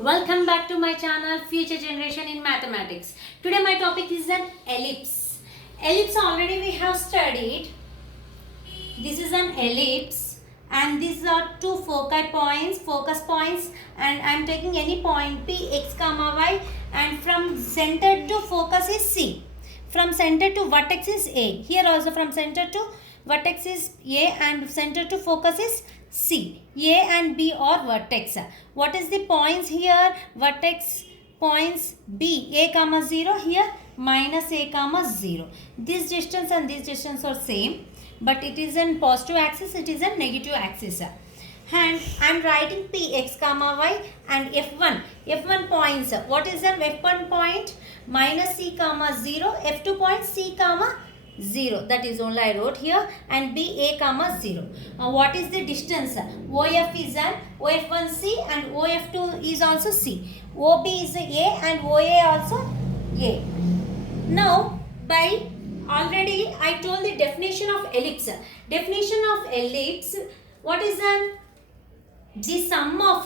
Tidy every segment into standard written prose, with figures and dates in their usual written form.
Welcome back to my channel Future Generation in Mathematics. Today my topic is an ellipse. Ellipse already we have studied. This is an ellipse and these are two focus points, and I am taking any point P, x comma y, and from center to focus is C. From center to vertex is A. Here also from center to vertex is A and center to focus is C. A and B are vertex. What is the points here? Vertex points B, A comma 0, here minus A comma 0. This distance and this distance are same, but it is in positive axis, it is a negative axis. And I am writing P, x comma y and F1. F1 points. What is an F1 point? Minus C comma 0. F2 point C comma 0. That is only I wrote here. And B, A comma 0. What is the distance? OF is an OF1 C and OF2 is also C. OB is A and OA also A. Now, by already I told the definition of ellipse. Definition of ellipse, what is an? The sum of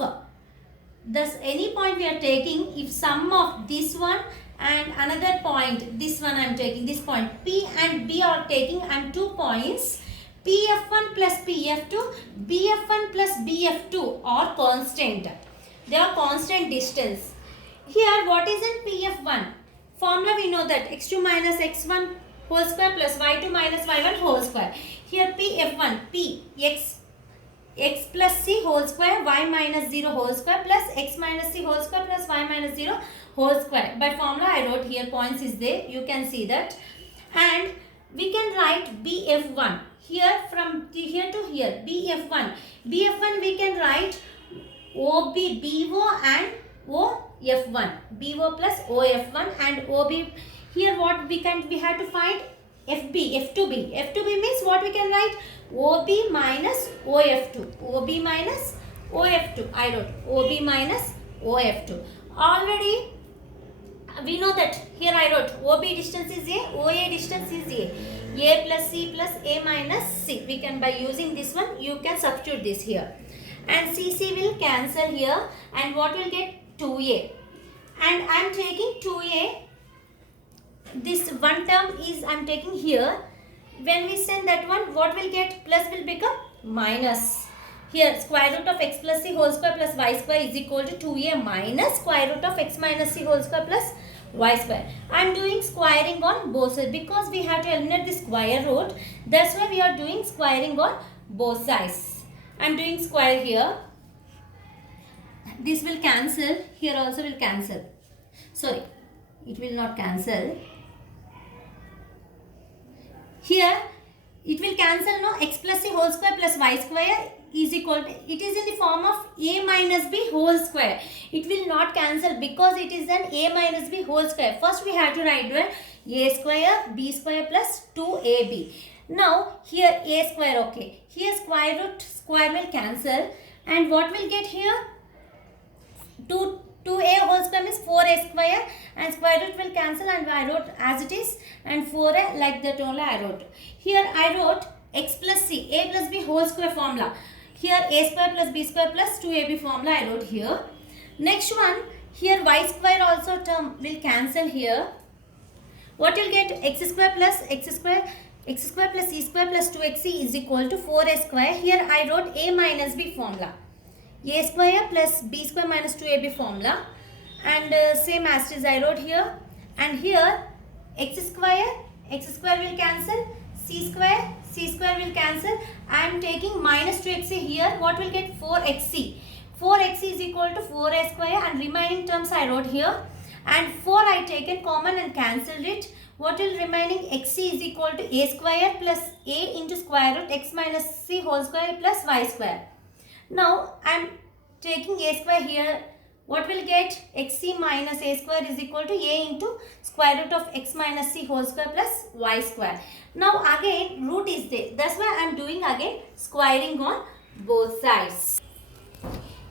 thus any point we are taking, if sum of this one and another point, this one I am taking, this point P and B are taking, and 2 points PF1 plus PF2, BF1 plus BF2 are constant. They are constant distance. Here what is in PF1? Formula we know that x2 minus x1 whole square plus y2 minus y1 whole square. Here PF1, P, x plus c whole square, y minus 0 whole square plus x minus c whole square plus y minus 0 whole square. By formula I wrote here, points is there, you can see that. And we can write BF1 here, from here to here, BF1 we can write OB, BO and OF1, BO plus OF1 and OB. Here what we have to find FB, F2B. F2B means what we can write? OB minus OF2. OB minus OF2. I wrote OB minus OF2. Already we know that here I wrote OB distance is A, OA distance is A plus C plus A minus C. We can, by using this one, you can substitute this here. And CC will cancel here, and what will get? 2A. And I am taking 2A. This one term is I am taking here. When we send that one, what will get? Plus will become minus. Here square root of x plus c whole square plus y square is equal to 2a minus square root of x minus c whole square plus y square. I am doing squaring on both sides because we have to eliminate the square root. That's why we are doing squaring on both sides. I am doing square here. This will cancel. Here also will cancel. Sorry, it will not cancel. Here it will cancel, no? X plus c whole square plus y square is equal to, it is in the form of a minus b whole square. It will not cancel because it is an a minus b whole square. First we have to write a square b square plus 2ab. Now here a square, okay. Here square root square will cancel, and what will get here? 2a whole square means 4a square, and square root will cancel, and I wrote as it is, and 4a like that only I wrote. Here I wrote x plus c, a plus b whole square formula. Here a square plus b square plus 2ab formula I wrote here. Next one, here y square also term will cancel here. What will get? X square plus c square plus 2xc is equal to 4a square. Here I wrote a minus b formula. A square plus b square minus 2ab formula, and same as it is I wrote here. And here x square will cancel, c square will cancel. I am taking minus 2xc here. What will get? 4xc. 4xc is equal to 4a square, and remaining terms I wrote here. And 4 I taken common and cancelled it. What will remaining? xc is equal to a square plus a into square root x minus c whole square plus y square. Now I am taking a square here. What will get? xc minus a square is equal to a into square root of x minus c whole square plus y square. Now again root is there. That's why I am doing again squaring on both sides.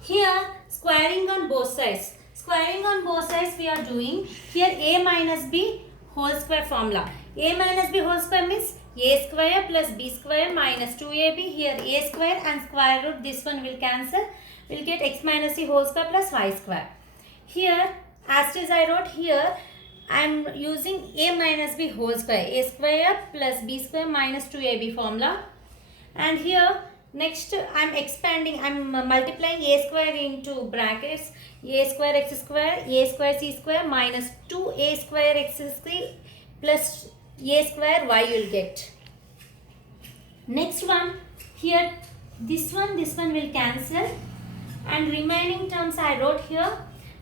Here squaring on both sides. Squaring on both sides we are doing. Here a minus b whole square formula. A minus b whole square means a square plus b square minus 2ab. Here a square and square root, this one will cancel. We'll get x minus c whole square plus y square. Here, as I wrote here, I am using a minus b whole square, a square plus b square minus 2ab formula. And here next I am expanding, I am multiplying a square into brackets, a square x square, a square c square minus 2a square x square plus a square y you will get. Next one, here this one will cancel and remaining terms I wrote here.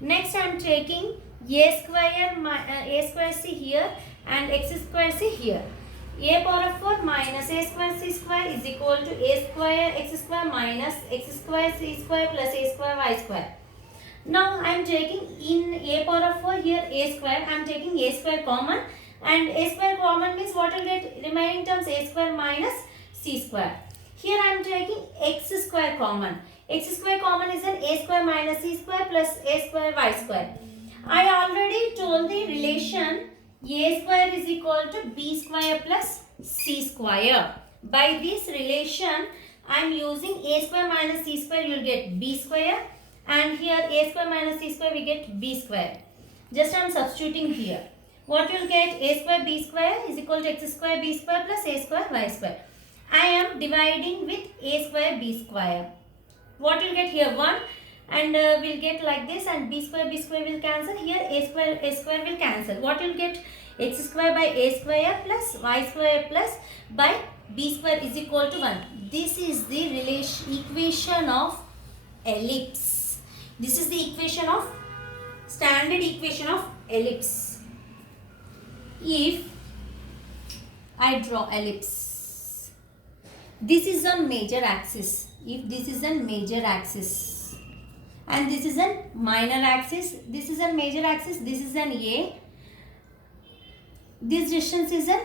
Next I am taking a square c here and x square c here. A power of 4 minus a square c square is equal to a square x square minus x square c square plus a square y square. Now I am taking in a power of 4 here a square, I am taking a square common, and a square common means what will get remaining terms a square minus c square. Here I am taking x square common. X square common is an a square minus c square plus a square y square. I already told the relation a square is equal to b square plus c square. By this relation I am using a square minus c square, you will get b square, and here a square minus c square we get b square. Just I am substituting here. What you will get, a square b square is equal to x square b square plus a square y square. I am dividing with a square b square. What you will get here 1, and we'll get like this, and b square will cancel. Here a square will cancel. What you will get, x square by a square plus y square plus by b square is equal to 1. This is the equation of ellipse. This is the equation of standard equation of ellipse. If I draw ellipse, this is on major axis. If this is a major axis and this is a minor axis, this is a major axis, this is an A, this distance is a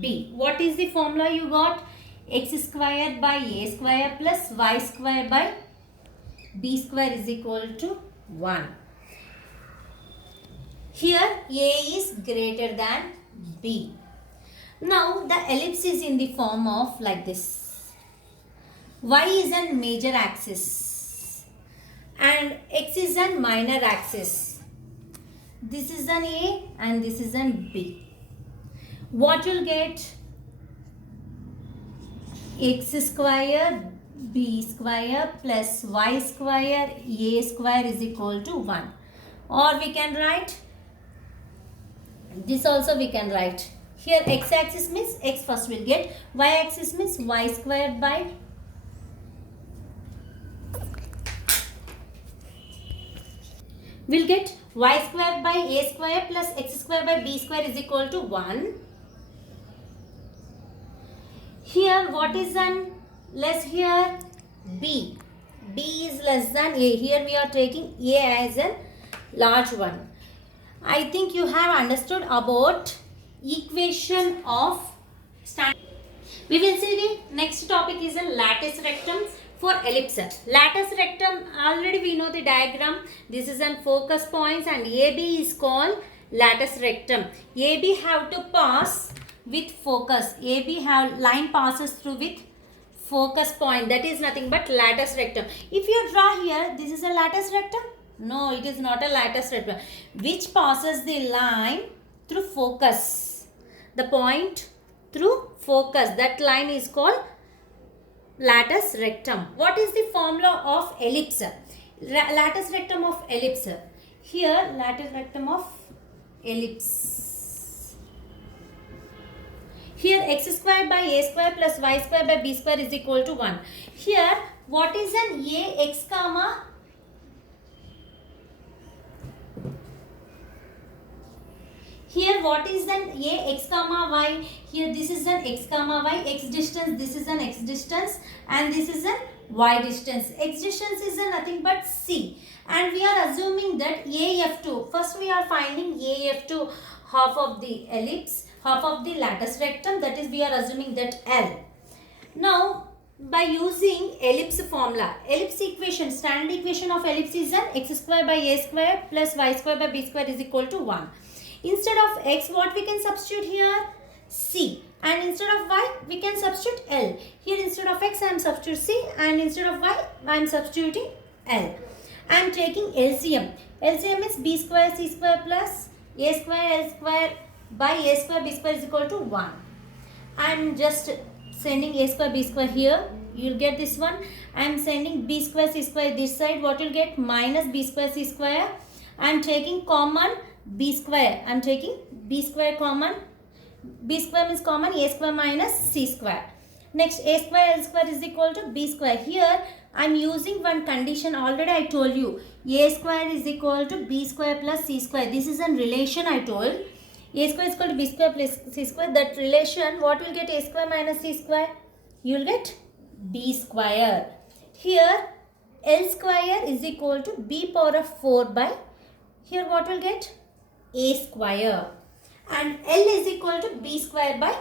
B. What is the formula you got? X square by a square plus y square by b square is equal to 1. Here A is greater than B. Now the ellipse is in the form of like this. Y is a major axis and x is a minor axis. This is an A and this is an B. What you'll get? X square b square plus y square a square is equal to 1. Or we can write this also, we can write here x axis means x first will get, y axis means y square by we'll get y square by a square plus x square by b square is equal to 1. Here what is an less here? B. B is less than A. Here we are taking A as a large one. I think you have understood about equation of standard. We will see the next topic is a lattice rectum for ellipse. Lattice rectum, already we know the diagram. This is an focus points and AB is called lattice rectum. AB have to pass with focus. AB have line passes through with focus point. That is nothing but lattice rectum. If you draw here, this is a lattice rectum. No, it is not a lattice rectum. Which passes the line through focus. The point through focus. That line is called lattice rectum. What is the formula of ellipse? Lattice rectum of ellipse. Here, lattice rectum of ellipse. Here, x square by a square plus y square by b square is equal to 1. Here, what is an a x comma? Here what is an a x comma y? Here this is an x comma y, x distance, this is an x distance and this is an y distance. X distance is nothing but c and we are assuming that AF2. First we are finding AF2, half of the ellipse, half of the lattice rectum, that is we are assuming that L. Now by using ellipse formula, ellipse equation, standard equation of ellipse is an x square by a square plus y square by b square is equal to 1. Instead of x, what we can substitute here? C. And instead of y, we can substitute L. Here instead of x, I am substituting C and instead of y, I am substituting L. I am taking LCM. LCM is b square c square plus a square l square by a square b square is equal to 1. I am just sending a square b square here. You will get this one. I am sending b square c square this side. What you will get? Minus b square c square. I am taking common b square. I am taking b square common. B square means common, a square minus c square. Next, a square l square is equal to b square. Here I am using one condition. Already I told you a square is equal to b square plus c square. This is a relation I told. A square is equal to b square plus c square. That relation, what will get a square minus c square? You will get b square. Here l square is equal to b power of 4 by, here what will get? A square. And L is equal to b square by,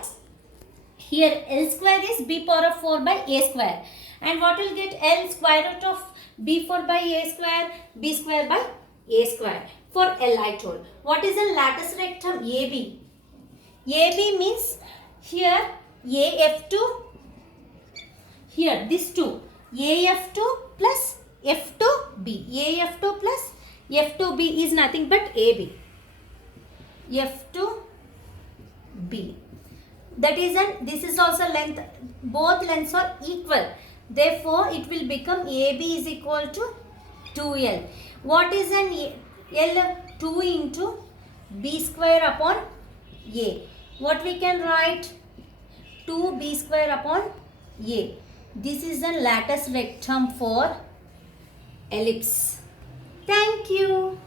here L square is b power of 4 by a square. And what will get? L square root of b4 by a square, b square by a square. For L I told. What is the lattice rectum AB? AB means here AF2, here this 2, AF2 plus F2B. AF2 plus F2B is nothing but AB. F2B. That is, and this is also length, both lengths are equal. Therefore, it will become AB is equal to 2L. What is an L? 2 into B square upon A. What we can write? 2B square upon A. This is the lattice rectum for ellipse. Thank you.